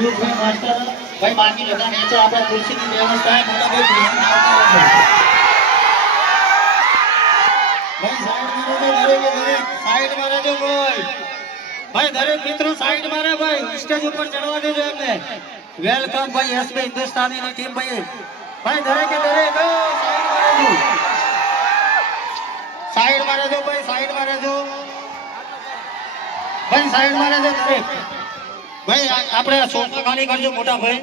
भाई बाकी लोग नीचे आपका कुर्सी की व्यवस्था है मोटा भाई कुर्सी में आता है भाई साइड मारे दो भाई भाई दरेक मित्रों साइड मारे भाई स्टेज ऊपर चढ़वा दीजिए हमने वेलकम भाई एसबी हिंदुस्तानी की टीम भाई भाई दरेक साइड मारे दो भाई साइड मारे दो भाई साइड मारे दो दरेक भाई આપણે સોફા ખાલી કરજો મોટા ભાઈ